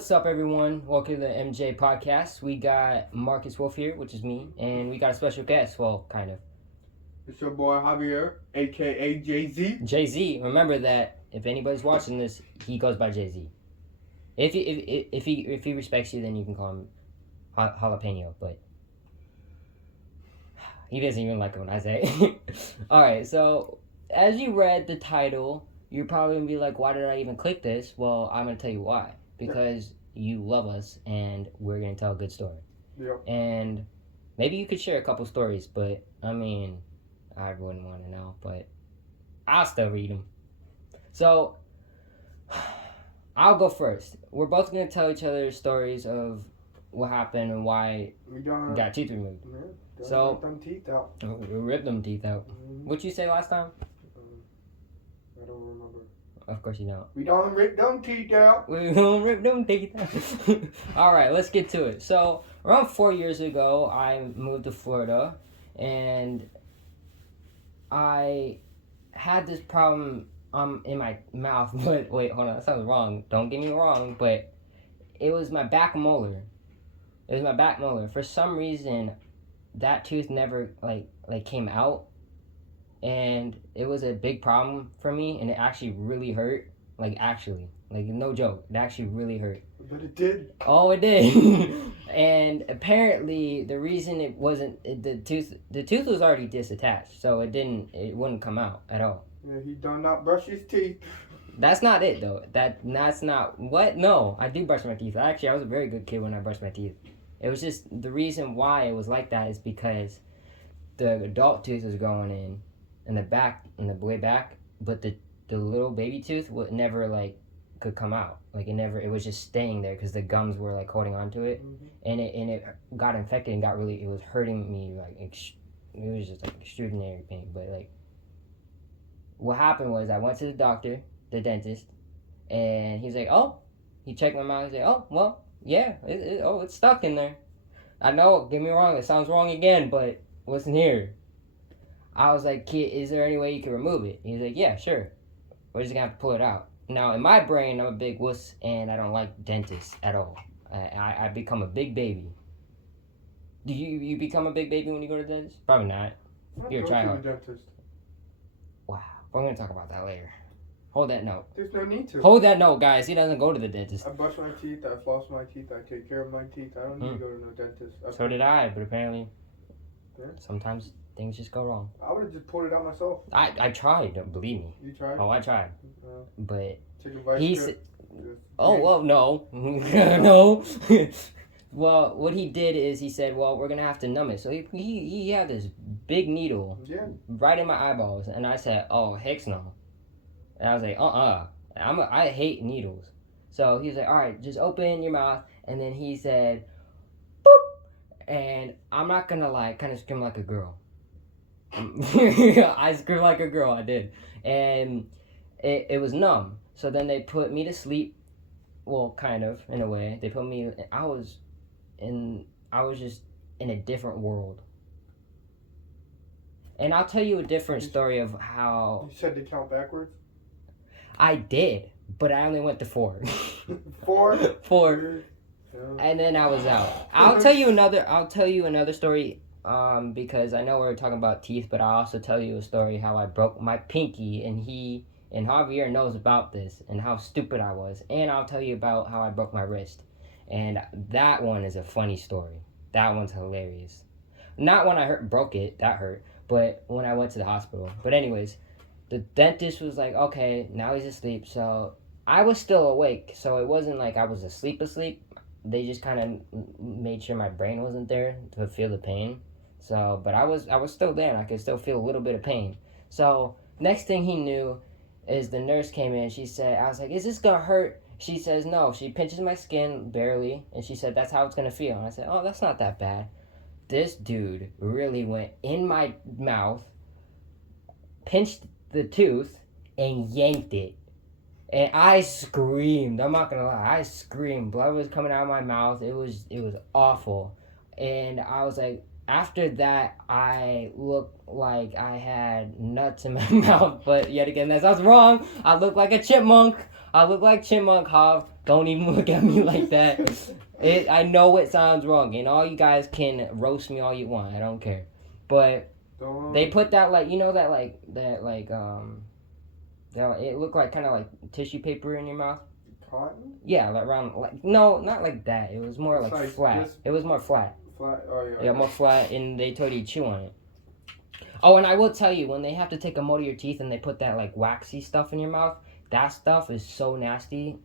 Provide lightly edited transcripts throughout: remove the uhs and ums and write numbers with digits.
What's up, everyone? Welcome to the MJ podcast. We got Marcus Wolf here, which is me, and we got a special guest. Well, kind of. It's your boy Javier, aka Jay Z. Jay Z. Remember that if anybody's watching this, he goes by Jay Z. If he respects you, then you can call him Jalapeno. But he doesn't even like it when I say it. All right. So as you read the title, you're probably gonna be like, "Why did I even click this?" Well, I'm gonna tell you why. Because you love us, and we're gonna tell a good story. Yep. And maybe you could share a couple stories, but I mean, I wouldn't want to know, but I'll still read them. So I'll go first. We're both gonna tell each other stories of what happened and why We got teeth removed. Yeah, So- get them teeth out. We ripped them teeth out. What'd you say last time? I don't remember. Of course you don't. We don't rip them teeth out. We don't rip them teeth out. All right, let's get to it. So around 4 years ago, I moved to Florida, and I had this problem in my mouth. But wait, hold on, that sounds wrong. Don't get me wrong, but it was my back molar. It was my back molar. For some reason, that tooth never like came out, and it was a big problem for me, and it actually really hurt. Like no joke, it actually really hurt. But it did. Oh, it did. And apparently, the reason it wasn't the tooth was already disattached, so it wouldn't come out at all. Yeah, he done not brush his teeth. That's not it though. That's not what. No, I do brush my teeth. Actually, I was a very good kid when I brushed my teeth. It was just the reason why it was like that is because the adult tooth was going in the back, in the way back, but the little baby tooth would never could come out. It was just staying there because the gums were holding on to it, and it got infected and it was hurting me it was just extraordinary pain. But what happened was I went to the doctor, the dentist, and he's like, oh, he checked my mouth. He's like, oh, well, yeah, it's stuck in there. I know, get me wrong, it sounds wrong again, but listen here. I was like, kid, is there any way you can remove it? He's like, yeah, sure. We're just gonna have to pull it out. Now, in my brain, I'm a big wuss, and I don't like dentists at all. I become a big baby. Do you become a big baby when you go to the dentist? Probably not. You're a Go to tryhard. the dentist. Wow. We're gonna talk about that later. Hold that note. There's no need to. Hold that note, guys. He doesn't go to the dentist. I brush my teeth. I floss my teeth. I take care of my teeth. I don't need to go to no dentist. So did I, but apparently, Yeah. sometimes things just go wrong. I would have just pulled it out myself. I tried. Don't believe me. You tried? Oh, I tried. But Take a vice he grip. said, Just- oh, well, no. No. Well, what he did is he said, well, we're going to have to numb it. So he had this big needle Yeah. right in my eyeballs. And I said, oh, heck no. And I was like, I hate needles. So he was like, all right, just open your mouth. And then he said, boop. And I'm not going to lie, kind of scream like a girl. I screamed like a girl, I did. And it was numb. So then they put me to sleep. Well, kind of, in a way. They put me, I was just in a different world. And I'll tell you a different story of how You said to count backwards? I did, but I only went to 4. 4? 4. Yeah. And then I was out. I'll tell you another story, because I know we're talking about teeth, but I'll also tell you a story how I broke my pinky, and Javier knows about this and how stupid I was. And I'll tell you about how I broke my wrist. And that one is a funny story. That one's hilarious. Not when I broke it, that hurt, but when I went to the hospital. But anyways, the dentist was like, okay, now he's asleep. So I was still awake. So it wasn't like I was asleep. They just kind of made sure my brain wasn't there to feel the pain. So, but I was still there, and I could still feel a little bit of pain. So next thing he knew is the nurse came in. She said, I was like, is this gonna hurt? She says, no. She pinches my skin barely, and she said, that's how it's gonna feel. And I said, oh, that's not that bad. This dude really went in my mouth, pinched the tooth, and yanked it. And I screamed. I'm not gonna lie. I screamed. Blood was coming out of my mouth. It was awful. And I was like, after that, I looked like I had nuts in my mouth. But yet again, that sounds wrong. I looked like a chipmunk. I look like Chipmunk Hov. Don't even look at me like that. I know it sounds wrong, and all you guys can roast me all you want. I don't care. But they put that like it looked like kind of like tissue paper in your mouth. Cotton? Yeah, like around like no, not like that. It was more like flat. It was more flat. Flat. Oh yeah. Yeah, more flat, and they told you to chew on it. Oh, and I will tell you, when they have to take a mold of your teeth and they put that like waxy stuff in your mouth, that stuff is so nasty.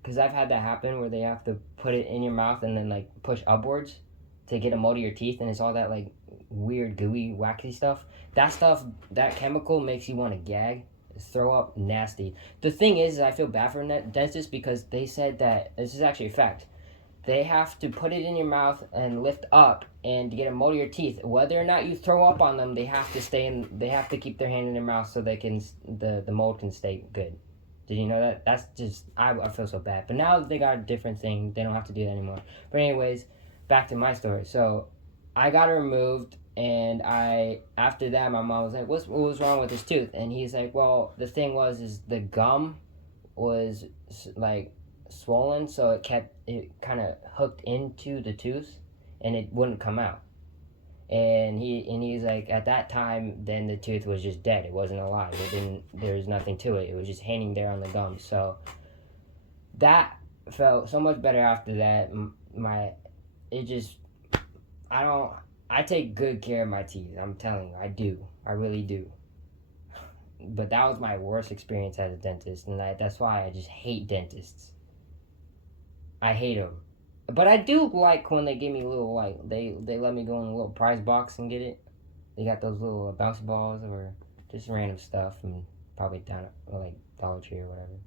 Because I've had that happen where they have to put it in your mouth and then like push upwards to get a mold of your teeth, and it's all that like weird gooey waxy stuff. That stuff, that chemical makes you want to gag, throw up, nasty. The thing is I feel bad for dentists because they said that this is actually a fact. They have to put it in your mouth and lift up and to get a mold of your teeth. Whether or not you throw up on them, they have to stay in. They have to keep their hand in their mouth so they can the mold can stay good. Did you know that? That's just I feel so bad. But now that they got a different thing, they don't have to do that anymore. But anyways, back to my story. So I got it removed, and after that my mom was like, what was wrong with his tooth? And he's like, well, the thing is the gum was like swollen, so it kind of hooked into the tooth and it wouldn't come out. And he's like, at that time then the tooth was just dead. It wasn't alive. There was nothing to it. It was just hanging there on the gum. So that felt so much better after that. I take good care of my teeth. I'm telling you, I do. I really do. But that was my worst experience as a dentist, and that's why I just hate dentists. I hate them. But I do like when they give me little, like, they let me go in a little prize box and get it. They got those little bouncy balls or just random stuff, and probably down at, like, Dollar Tree or whatever.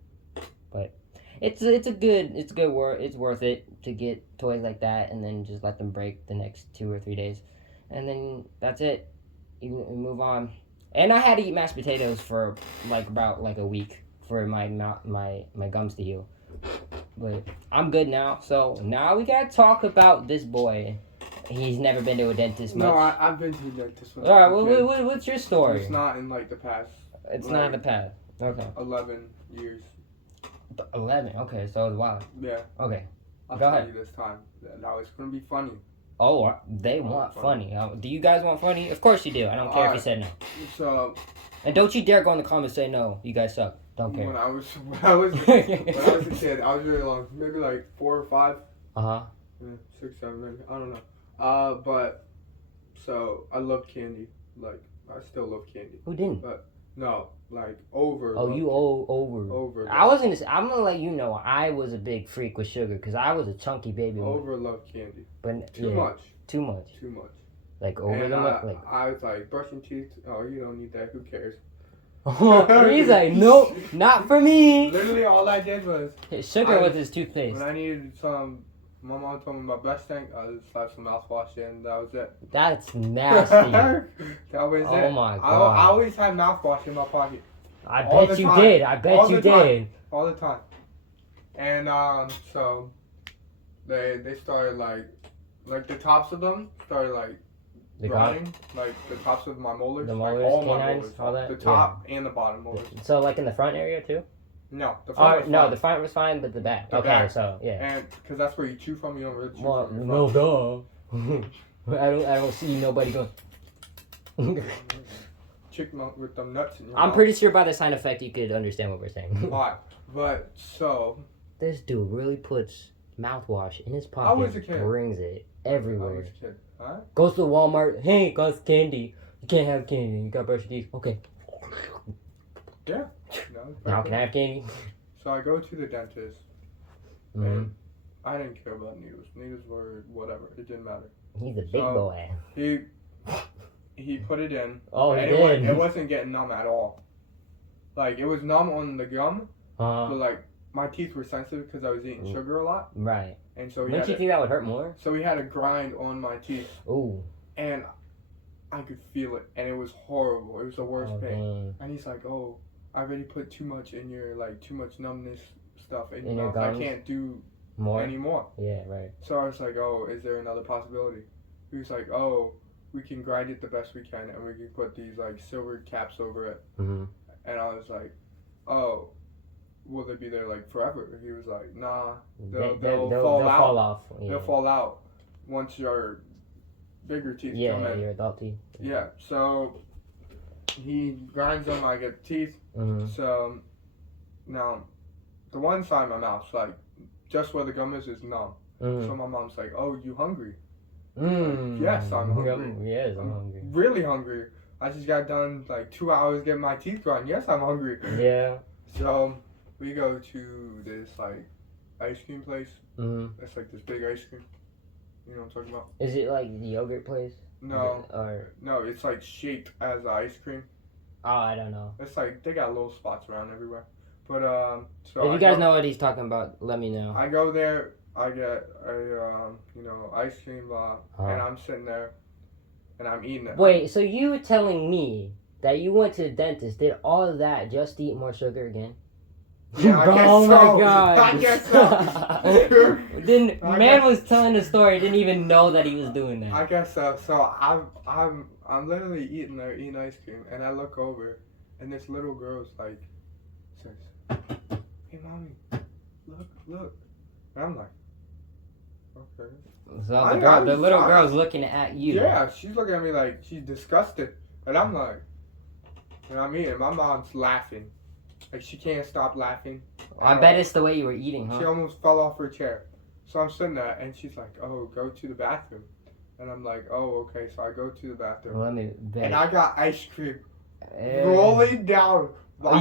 But it's worth it to get toys like that and then just let them break the next 2 or 3 days. And then that's it. You move on. And I had to eat mashed potatoes for, like, about, like, a week for my gums to heal. But I'm good now. So now we gotta talk about this boy. He's never been to a dentist much. No, I've been to a dentist. All right, what's your story? It's not in like the past. It's not in the past. Okay. 11 years. 11. Okay, so it was a while. Yeah. Okay. I'll Go tell ahead. you this time. Now it's gonna be funny. Oh, they want funny. Do you guys want funny? Of course you do. I don't care if you said no. So. And don't you dare go in the comments and say no. You guys suck. Don't care. When I was a kid, I was really long. Maybe like 4 or 5. 6, 7, maybe. I don't know. But so I love candy. Like I still love candy. Who didn't? But no, like over. Oh, you over. Over. I'm gonna let you know. I was a big freak with sugar because I was a chunky baby. Over love candy. But too much. Too much. Too much. Like over the like. I was like brushing teeth. Oh, you don't need that. Who cares? He's like, nope, not for me. Literally, all I did was sugar with his toothpaste. When I needed some, my mom told me about breast tank. I just slapped some mouthwash in. That was it. That's nasty. That was it. Oh my god. I always had mouthwash in my pocket. I bet you did. All the time. And so they started like the tops of them started like. Grinding, like the tops of my molars, the molars, like all canines, my molars, all that? the top and the bottom molars. So like in the front area too? No, the front was fine. No, the front was fine, but the back. The okay, back. So yeah. And because that's where you chew from, you don't really chew from. No, duh. I don't see nobody going. Chick with them nuts in your I'm mouth. pretty sure by the sound effect you could understand what we're saying. Alright, but so this dude really puts mouthwash in his pocket. I was a kid. Brings it everywhere. I was a kid. Huh? Goes to Walmart. Hey, got candy. You can't have candy. You got to brush your teeth. Okay. Yeah. Now can I have candy? So I go to the dentist. And I didn't care about needles. Needles were whatever. It didn't matter. He's a big boy. He put it in. Oh, he did. It wasn't getting numb at all. Like, it was numb on the gum. But, like, my teeth were sensitive because I was eating sugar a lot. Right. And so Wouldn't you think that would hurt more? So we had to grind on my teeth. Ooh. And I could feel it. And it was horrible. It was the worst pain. Dang. And he's like, oh, I already put too much in your, like, too much numbness stuff in your mouth. gums? I can't do More? anymore. Yeah, right. So I was like, oh, is there another possibility? He was like, oh, we can grind it the best we can. And we can put these, like, silver caps over it. Mm-hmm. And I was like, oh, will they be there like forever? He was like, nah, They'll fall out. fall off. Yeah. They'll fall out once your bigger teeth come in. Your adult teeth. Yeah, so he grinds them. I get teeth. Mm-hmm. So now the one side of my mouth's like just where the gum is numb. Mm-hmm. So my mom's like, "Oh, you hungry?" Mm. Yes, I'm hungry. Yes, I'm hungry. Really hungry. I just got done like 2 hours getting my teeth grind. Yes, I'm hungry. Yeah. So we go to this like ice cream place. Mm-hmm. It's like this big ice cream. You know what I'm talking about? Is it like the yogurt place? No. Or No, it's like shaped as ice cream. oh, I don't know. It's like they got little spots around everywhere. But so If you guys know what he's talking about, let me know. I go there. I get a ice cream and I'm sitting there, and I'm eating it. Wait, so you were telling me that you went to the dentist, did all of that just to eat more sugar again? Yeah, I guess oh so. my god! I guess so. Man was telling the story, didn't even know that he was doing that. I guess so. So I'm literally eating ice cream, and I look over, and this little girl's like, says, "Hey, mommy, look," and I'm like, okay. So the little girl's looking at you. Yeah, she's looking at me like she's disgusted, and I'm like, you know what I mean? And my mom's laughing, like she can't stop laughing. I bet it's the way you were eating, huh? She almost fell off her chair. So I'm sitting there, and she's like, "Oh, go to the bathroom," and I'm like, "Oh, okay." So I go to the bathroom, Let me bet. and I got ice cream rolling down.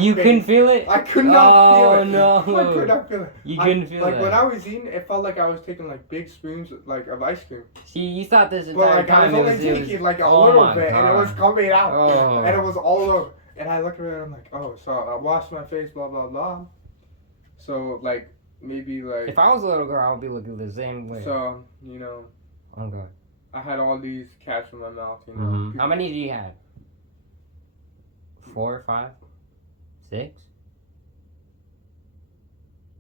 You couldn't feel it? I could not feel it. No. I could not feel it. You couldn't feel it. Like when I was eating, it felt like I was taking like big spoons like of ice cream. See, you thought this But entire like I time was only taking like a oh little my bit, and it was God. coming out, Oh. and it was all over. And I look at it, and I'm like, oh, so I washed my face, blah blah blah. So like maybe like. If I was a little girl, I would be looking the same way. So Oh God. I had all these cats in my mouth. Mm-hmm. How many do you have? 4, 5, 6,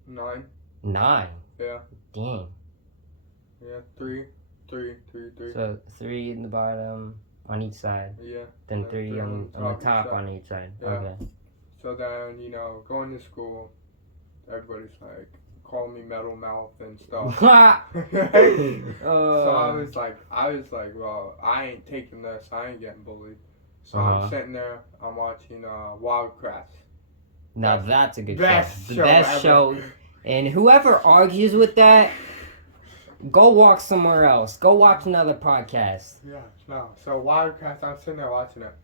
9. 9. Yeah. Dang. Yeah. 3. So 3 in the bottom on each side. Yeah. Then And 3 on the top each on each side. Yeah. Okay. So then going to school, everybody's like calling me metal mouth and stuff. So I was like, well, I ain't taking this. I ain't getting bullied. So I'm sitting there. I'm watching Wildcrafts. Now that's a good Best show. show The best ever. show. And whoever argues with that, go walk somewhere else. Go watch another podcast. Yeah, no. So Wildcrafts, I'm sitting there watching it,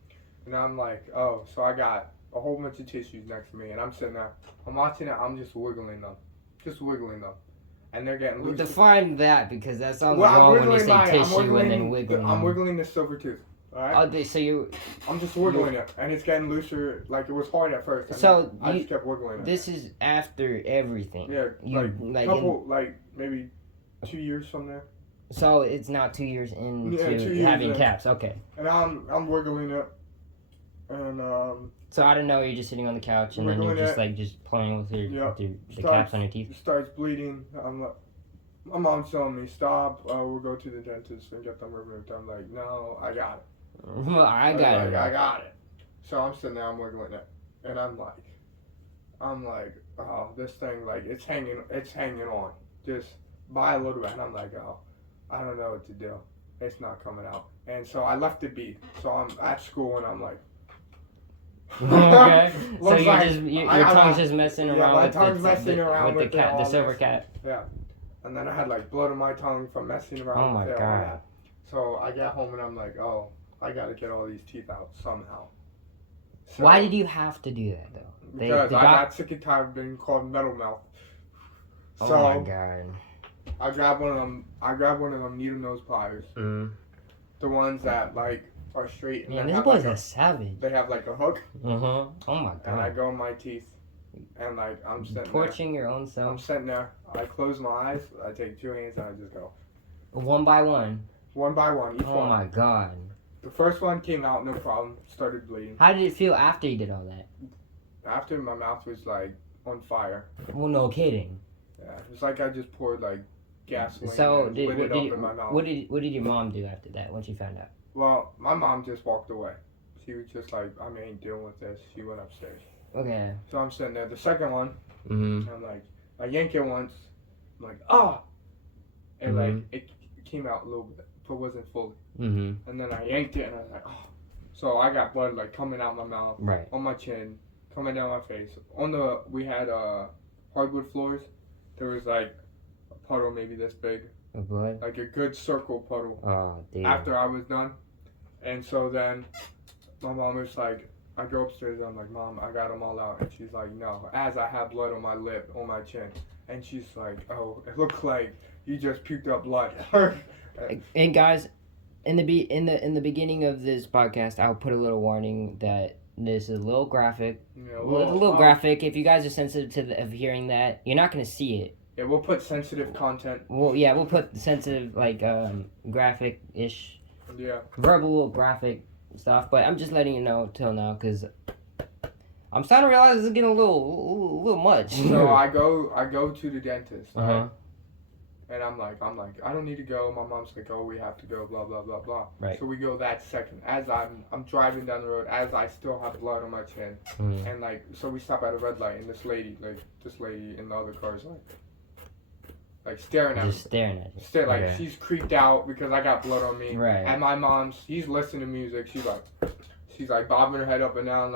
and I'm like, oh, so I got a whole bunch of tissues next to me, and I'm sitting there. I'm watching it. I'm just wiggling them, and they're getting loose. Define that because that sounds Well, wrong when you say tissue and then wiggling. I'm wiggling the silver tooth. Alright? Oh, so you. I'm just wiggling it, and it's getting looser. Like it was hard at first. And So I just kept wiggling it. This is after everything. Yeah, like couple, maybe 2 years from there. So it's now 2 years into 2 years having in. caps. Okay. And I'm wiggling it, and So I don't know. You're just sitting on the couch and then you're Wiggling just it. like just playing with the Starts- caps on your teeth. it starts bleeding. I'm like, my mom's telling me stop. We'll go to the dentist and get them removed. I'm like, no, I got it. Well, I got it. I got it. So I'm sitting there, I'm wiggling it, and I'm like, oh, this thing, like, it's hanging on, just by a little bit. And I'm like, oh, I don't know what to do. It's not coming out. And so I left it be. So I'm at school, and I'm like, Okay. So Looks you're like just your tongue's just messing around my with tongue's messing around with with the cat, the all silver this. cat. yeah. And then I had like blood on my tongue from messing around Oh my with it, all God. that. So I got home, and I'm like, oh, I gotta get all these teeth out somehow. So, Why did you have to do that though? Because I got sick and tired of being called metal mouth. Oh So my God. I grabbed one of them needle nose pliers. The ones that like are straight and Man, they this have, boy's like, a savage. they have like a hook, Oh my and I God. go in my teeth, and like I'm sitting Torching your own there. I'm self. sitting there. I close my eyes. I take 2 hands and I just go One by one. one by one. Each Oh one. my God. The first one came out, no problem. Started bleeding. How did it feel after you did all that? After my mouth was like on fire. Well, no kidding. Yeah, it's like I just poured like gasoline. So and did lit it up in my mouth. what did your mom do after that when she found out? Well, my mom just walked away. She was just like, I ain't dealing with this. She went upstairs. Okay. So I'm sitting there. The second one, Mm-hmm. I'm like, I yank it once. I'm like, ah, and like it came out a little bit, but wasn't fully. Mm-hmm. And then I yanked it, and I was like, oh. So I got blood like coming out my mouth, Right. on my chin, coming down my face. We had hardwood floors. There was like a puddle maybe this big. Of blood? Like a good circle puddle. Oh, dude. After I was done. And so then my mom was like, I go upstairs and I'm like, Mom, I got them all out. And she's like, no, as I have blood on my lip, on my chin. And she's like, oh, it looks like you just puked up blood. And guys, in the beginning of this podcast, I'll put a little warning that this is a little graphic. Yeah, a little graphic. If you guys are sensitive of hearing that, you're not gonna see it. Yeah, we'll put sensitive content. Well, yeah, we'll put sensitive, like, graphic-ish. Yeah. Verbal, graphic stuff. But I'm just letting you know till now, because I'm starting to realize it's getting a little much. So I go to the dentist. Uh-huh. Right? And I'm like, I don't need to go. My mom's like, oh, we have to go, blah, blah, blah, blah. Right. So we go that second. As I'm driving down the road, as I still have blood on my chin. Mm-hmm. And, like, so we stop at a red light, and this lady in the other car is like staring at me. Just staring at you. Like, she's creeped out because I got blood on me. Right. And my mom's, she's listening to music. She's like bobbing her head up and down,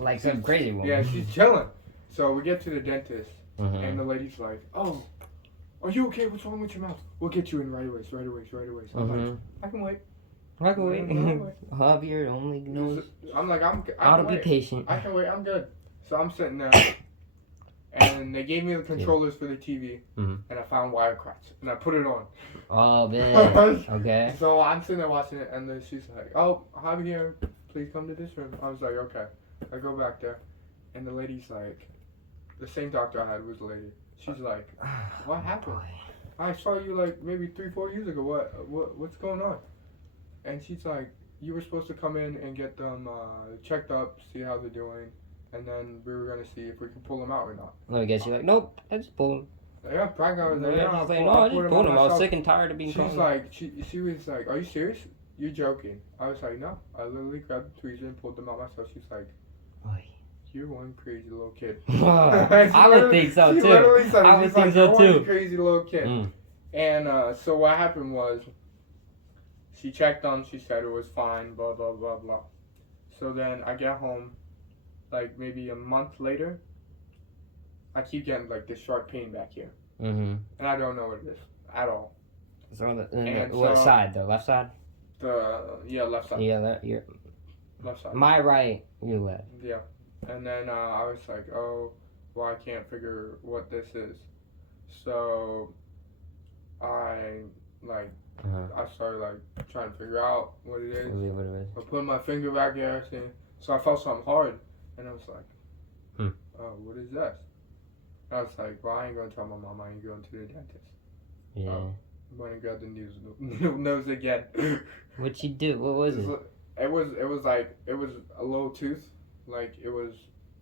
like some crazy woman. Yeah, she's chilling. So we get to the dentist, Mm-hmm. and the lady's like, oh, are you okay? What's wrong with your mouth? We'll get you in right away. So I'm like, I can wait. I can wait. Javier only knows I'm like, how to be patient. I can wait. I'm good. So I'm sitting there, and they gave me the controllers for the TV, and I found Wirecrafts, and I put it on. Oh, man. Okay. So I'm sitting there watching it, and then she's like, oh, Javier, please come to this room. I was like, okay. I go back there, and the lady's like, the same doctor I had was the lady. She's like, what happened? I saw you like maybe 3-4 years ago. What's going on? And she's like, you were supposed to come in and get them checked up, see how they're doing, and then we were gonna see if we could pull them out or not. Let me guess, you're like, nope, I just pulled him. Yeah, probably I was like, No, I just pulled him. I was sick and tired of being She's like, she was like, are you serious? You're joking. I was like, no. I literally grabbed the tweezer and pulled them out myself. She's like, you're one crazy little kid. I would think so too. I would think so too. One crazy little kid. And so what happened was, she checked them. She said it was fine. Blah blah blah blah. So then I get home, like maybe a month later. I keep getting like this sharp pain back here, and I don't know what it is at all. So what side though? Left side? Left side. Yeah, left side. My right, your left. Yeah. And then I was like, oh, well, I can't figure what this is. So I started like trying to figure out what it is. I put my finger back there, so I felt something hard, and I was like, oh, what is this? I was like, well, I ain't gonna tell my mom. I ain't going to the dentist. Yeah. I'm gonna grab the nose again. What'd you do? What was it? It was a little tooth. Like, it was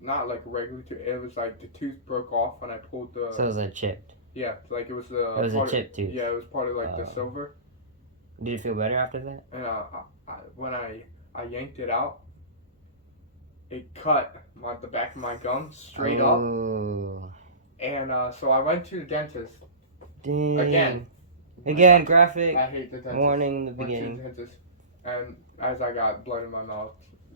not like a regular tooth. It was like the tooth broke off when I pulled the... So it was like chipped? Yeah, like it was the... It was a chipped tooth? Yeah, it was part of like the silver. Did you feel better after that? And when I yanked it out, it cut the back of my gum straight up. And so I went to the dentist. Dang. Again, graphic. I hate the dentist. Warning in the beginning. Went to the dentist, and as I got blood in my mouth,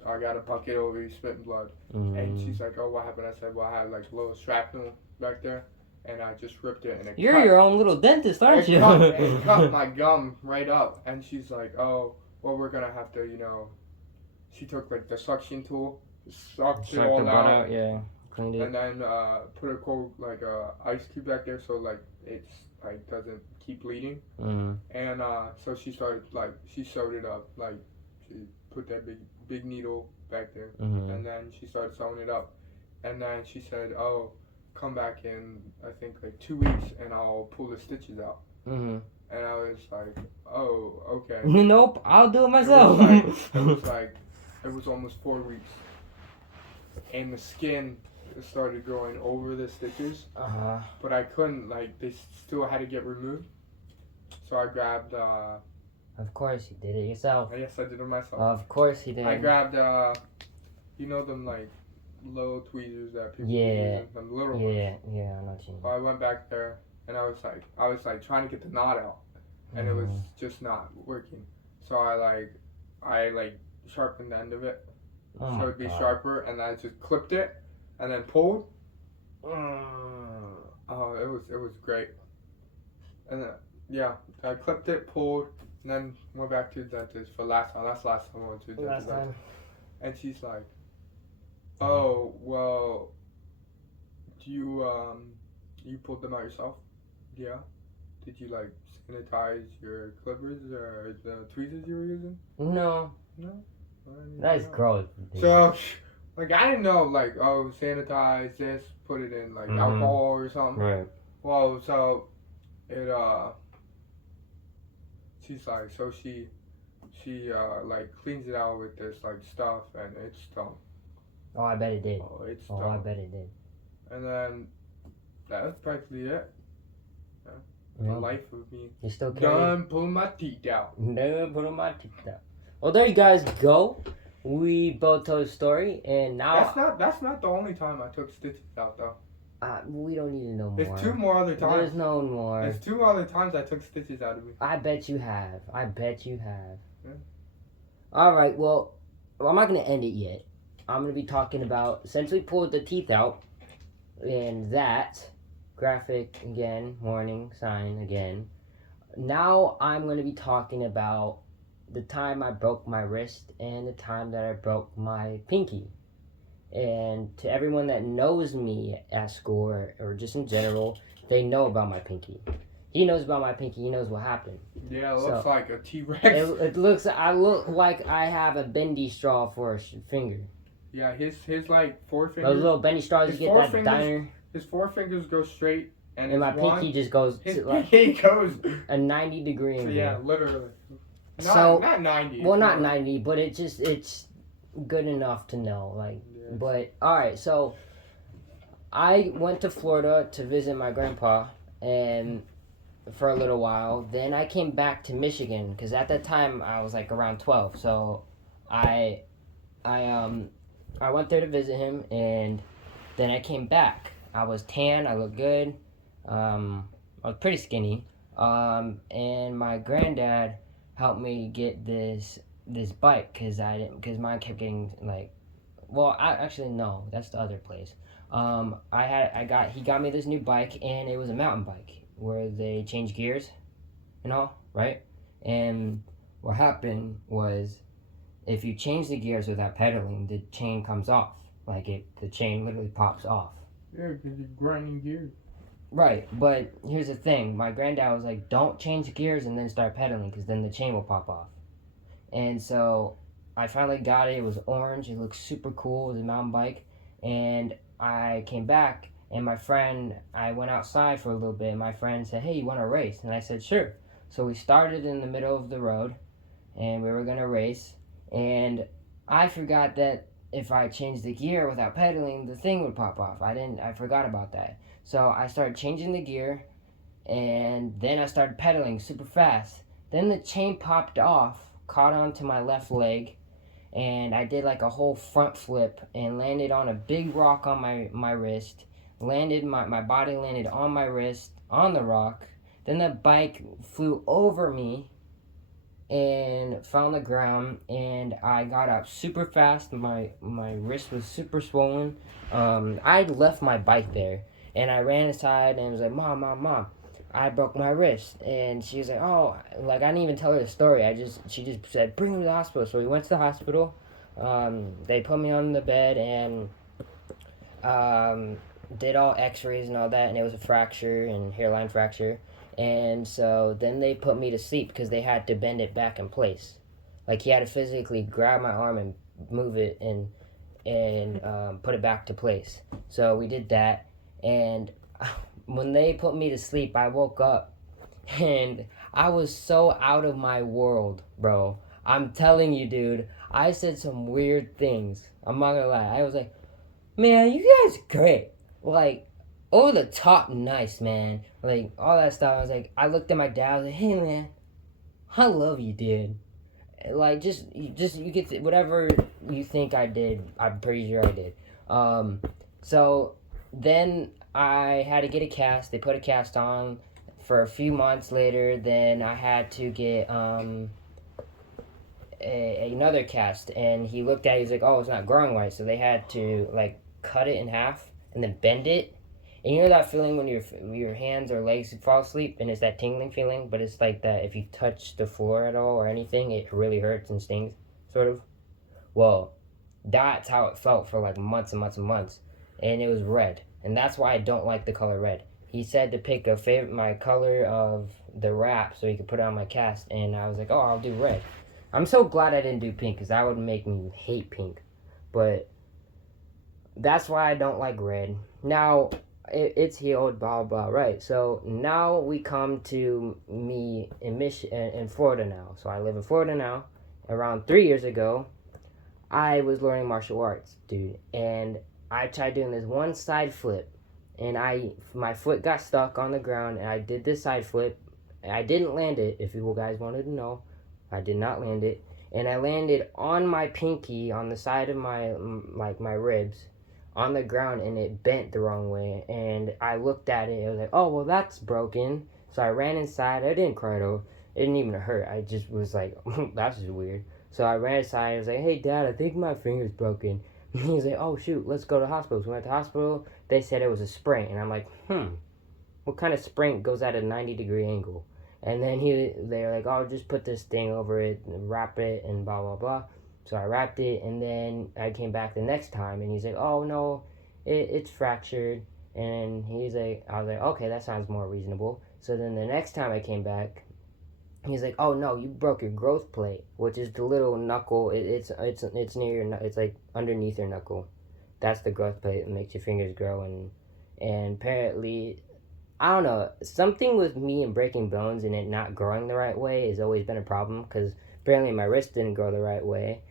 I got a bucket over me spitting blood. And she's like, oh, what happened? I said, well, I had like a little shrapnel back there, and I just ripped it, and it You're cut. your own little dentist, aren't you? It cut my gum right up, and she's like, oh, well, we're gonna have to, she took like the suction tool, sucked it all out. Yeah, cleaned it. And then put a cold ice cube back there, so like it's like doesn't keep bleeding. And so she started she sewed it up, like she put that big needle back there, and then she started sewing it up, and then she said, oh, come back in I think like 2 weeks and I'll pull the stitches out. And I was like, oh, okay. Nope, I'll do it myself. It was almost 4 weeks, and the skin started growing over the stitches, but I couldn't, they still had to get removed. So I grabbed of course you did it yourself. Yes, I did it myself. Of course you did. I grabbed them little tweezers that people Yeah. use, them little ones. Yeah, I know what you mean. So I went back there and I was like trying to get the knot out, and it was just not working. So I sharpened the end of it, so it'd be sharper, and I just clipped it, and then pulled. Oh, it was great. And then, I clipped it, pulled, and then went back to the dentist for last time. That's the last time I went to the dentist. And she's like, "Oh, well, do you pulled them out yourself? Yeah. Did you like sanitize your clippers or the tweezers you were using? No. No. That's gross. So, like, I didn't know, like, oh, sanitize this, put it in like alcohol or something. Right. Well, so it she's like, so she like cleans it out with this like stuff, and it's stunk. Oh, I bet it did. Oh, it's stunk. I bet it did. And then that's practically it. The life of me. You still done pulling my teeth out. Done pulling my teeth out. Well, there you guys go. We both told a story, and now that's not the only time I took stitches out though. We don't need to know more. There's 2 more other times. There's no more. There's 2 other times I took stitches out of me. I bet you have. Yeah. All right. Well, I'm not gonna end it yet. I'm gonna be talking about since we pulled the teeth out, and that graphic again, warning sign again. Now I'm gonna be talking about the time I broke my wrist and the time that I broke my pinky. And to everyone that knows me at school or just in general, they know about my pinky. He knows about my pinky. He knows what happened. Yeah, it looks like a T-Rex. It looks. I look like I have a bendy straw for a finger. Yeah, his like 4 fingers. Those little bendy straws you get that fingers, diner. His 4 fingers go straight, and my pinky just goes. His pinky goes a 90-degree angle. Yeah, literally. Not 90. Well, not 90, but it's good enough to know. Like, yeah. But all right, so I went to Florida to visit my grandpa, and for a little while. Then I came back to Michigan because at that time I was like around 12. So I went there to visit him, and then I came back. I was tan. I looked good. I was pretty skinny. And my granddad helped me get this bike because mine kept getting like, well, no, that's the other place. He got me this new bike, and it was a mountain bike where they change gears and all, right? And what happened was, if you change the gears without pedaling, the chain comes off. The chain literally pops off. Yeah, because you're grinding gears. Right, but here's the thing. My granddad was like, don't change gears and then start pedaling, because then the chain will pop off. And so I finally got it. It was orange. It looked super cool. It was a mountain bike. And I came back, and I went outside for a little bit, and my friend said, hey, you want to race? And I said, sure. So we started in the middle of the road, and we were going to race. And I forgot that if I changed the gear without pedaling, the thing would pop off. I forgot about that. So I started changing the gear, and then I started pedaling super fast. Then the chain popped off, caught onto my left leg, and I did like a whole front flip and landed on a big rock on my wrist. My body landed on my wrist, on the rock. Then the bike flew over me and fell on the ground, and I got up super fast. My wrist was super swollen. I left my bike there, and I ran inside and was like, Mom, I broke my wrist. And she was like, oh, like I didn't even tell her the story. She just said, bring him to the hospital. So we went to the hospital. They put me on the bed and did all x-rays and all that, and it was a fracture and hairline fracture. And so then they put me to sleep because they had to bend it back in place. Like, he had to physically grab my arm and move it and put it back to place. So we did that, and when they put me to sleep, I woke up, and I was so out of my world, bro. I'm telling you, dude, I said some weird things. I'm not gonna lie. I was like, man, you guys are great. Like, over the top nice, man. Like, all that stuff. I was like, I looked at my dad. I was like, hey, man, I love you, dude. Like, just you get whatever you think I did, I'm pretty sure I did. So then I had to get a cast. They put a cast on for a few months later. Then I had to get another cast, and he looked at it. He's like, "Oh, it's not growing right." So they had to like cut it in half and then bend it. And you know that feeling when your hands or legs fall asleep, and it's that tingling feeling, but it's like that if you touch the floor at all or anything, it really hurts and stings, sort of. Well, that's how it felt for like months and months and months, and it was red, and that's why I don't like the color red. He said to pick my color of the wrap so he could put it on my cast, and I was like, oh, I'll do red. I'm so glad I didn't do pink because that would make me hate pink, but that's why I don't like red. Now it's healed, blah blah. Right. So now we come to me in Florida now. So I live in Florida now. Around 3 years ago, I was learning martial arts, dude, and I tried doing this one side flip, and my foot got stuck on the ground, and I did this side flip. I didn't land it. If you guys wanted to know, I did not land it, and I landed on my pinky on the side of my ribs, on the ground, and it bent the wrong way. And I looked at it. I was like, oh well, that's broken. So I ran inside. I didn't cry though. It didn't even hurt. I just was like, that's just weird. So I ran inside. I was like, hey, Dad, I think my finger's broken. And he was like, oh, shoot, let's go to the hospital. So we went to the hospital. They said it was a sprain. And I'm like, what kind of sprain goes at a 90-degree angle? And then they're like, oh, just put this thing over it and wrap it and blah, blah, blah. So I wrapped it, and then I came back the next time, and he's like, oh, no, it's fractured. And I was like, okay, that sounds more reasonable. So then the next time I came back, he's like, oh no, you broke your growth plate, which is the little knuckle. It's near your, it's like underneath your knuckle. That's the growth plate that makes your fingers grow, and apparently, I don't know, something with me and breaking bones and it not growing the right way has always been a problem, because apparently my wrist didn't grow the right way.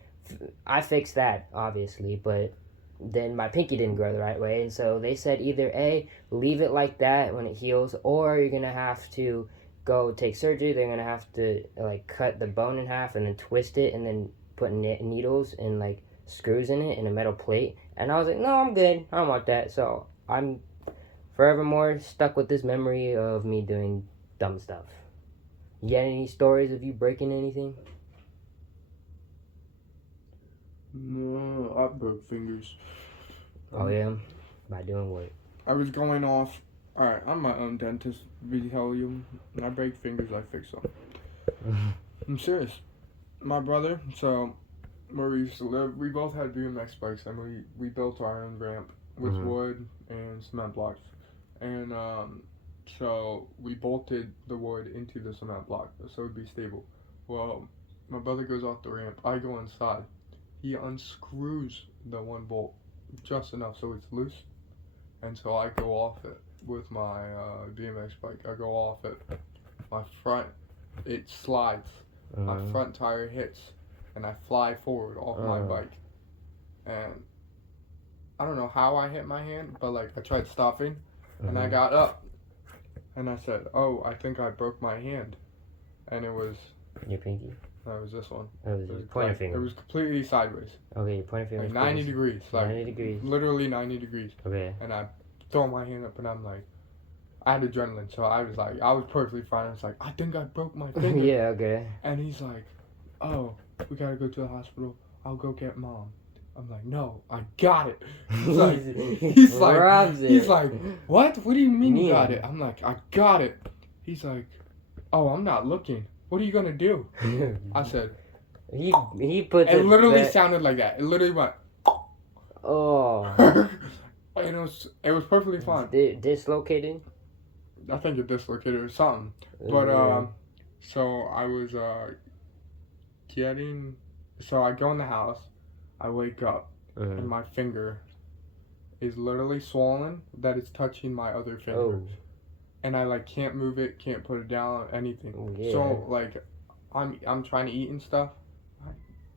I fixed that, obviously, but then my pinky didn't grow the right way, and so they said either A, leave it like that when it heals, or you're gonna have to go take surgery. They're gonna have to like cut the bone in half and then twist it and then put needles and like screws in it in a metal plate. And I was like, no, I'm good, I don't want that. So I'm forevermore stuck with this memory of me doing dumb stuff. You got any stories of you breaking anything? No, I broke fingers. Oh yeah? By doing what? I was going off. Alright, I'm my own dentist. We tell you, when I break fingers, I fix them. I'm serious. My brother, so where we used to live, we both had BMX bikes, and we built our own ramp with wood and cement blocks. And so we bolted the wood into the cement block so it'd be stable. Well, my brother goes off the ramp. I go inside. He unscrews the one bolt just enough so it's loose, and so I go off it with my BMX bike. I go off it. My front, it slides. My front tire hits, and I fly forward off my bike. And I don't know how I hit my hand, but like I tried stopping, and I got up, and I said, "Oh, I think I broke my hand," and it was your pinky. That was this one. It was your pointer finger. It was completely sideways. Okay, your pointer finger. Like 90 degrees. Like 90 degrees. Literally 90 degrees. Okay. And I throw my hand up, and I'm like, I had adrenaline, so I was perfectly fine. I was like, I think I broke my finger. Yeah, okay. And he's like, oh, we gotta go to the hospital. I'll go get Mom. I'm like, no, I got it. He's like, what? What do you mean you got it? I'm like, I got it. He's like, oh, I'm not looking. What are you gonna do? I said, he put it literally sounded like that. It literally went, oh. And it was perfectly fine. Dislocated? I think it dislocated or something. But so I was so I go in the house, I wake up, and my finger is literally swollen that it's touching my other finger. Oh. And I like can't move it, can't put it down, anything. Oh, yeah. So like I'm trying to eat and stuff.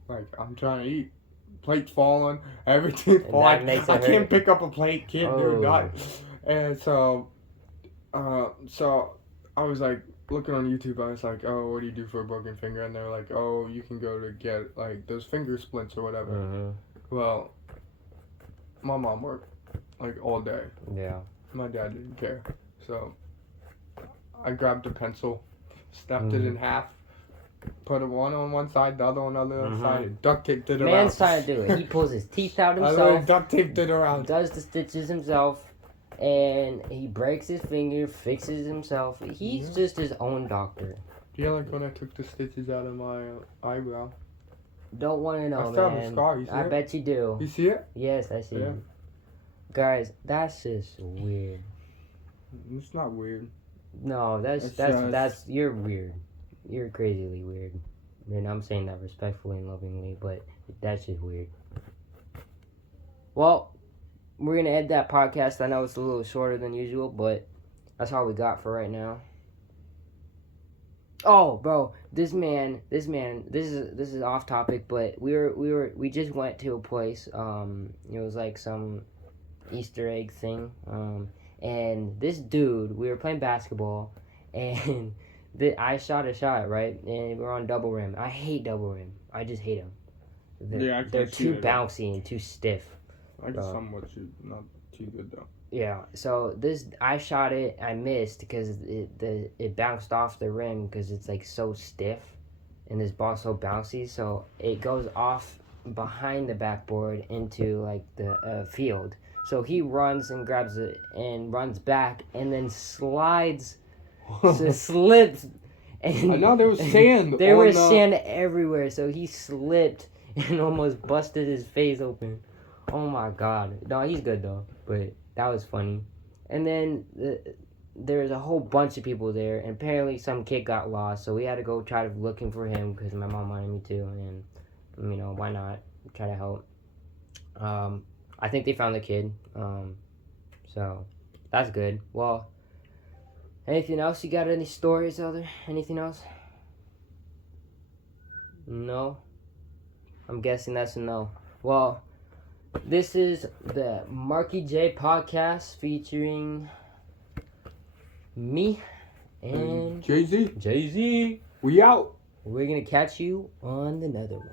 Like I'm trying to eat. Plate's falling, everything's falling. I can't pick up a plate, can't do nothing. And so I was like looking on YouTube. I was like, oh, what do you do for a broken finger? And they're like, oh, you can go to get like those finger splints or whatever. Well, my mom worked like all day. Yeah. My dad didn't care, so I grabbed a pencil, snapped it in half, put one on one side, the other on the other side, and duct taped it around. Man's trying to do it. He pulls his teeth out I himself. duct taped it around. Does the stitches himself, and he breaks his finger, fixes himself. He's just his own doctor. Yeah, like when I took the stitches out of my eyebrow. Don't want to know, I still man. have a scar. You see I it? bet you do. You see it? Yes, I see it. Guys, that's just weird. It's not weird. No, that's you're weird. You're crazily weird. And I'm saying that respectfully and lovingly, but that's just weird. Well, we're gonna end that podcast. I know it's a little shorter than usual, but that's all we got for right now. Oh, bro, this is off topic, but we just went to a place. It was like some Easter egg thing. And this dude, we were playing basketball, and I shot a shot, right? And we were on double rim. I hate double rim. I just hate them. They're too bouncy and too stiff. I guess somewhat not too good though. Yeah, so I shot it, I missed because it bounced off the rim because it's like so stiff, and this ball's so bouncy, so it goes off behind the backboard into like the field. So he runs and grabs it and runs back and then slides, slips. And I know there was sand. There was sand everywhere, so he slipped and almost busted his face open. Oh my god. No, he's good though, but that was funny. And then there's a whole bunch of people there, and apparently some kid got lost, so we had to go try to looking for him because my mom wanted me to, and why not try to help. I think they found the kid, so that's good. Well, anything else? You got any stories, anything else? No? I'm guessing that's a no. Well, this is the Marky J podcast featuring me and Jay-Z. Jay-Z. We out. We're gonna catch you on another one.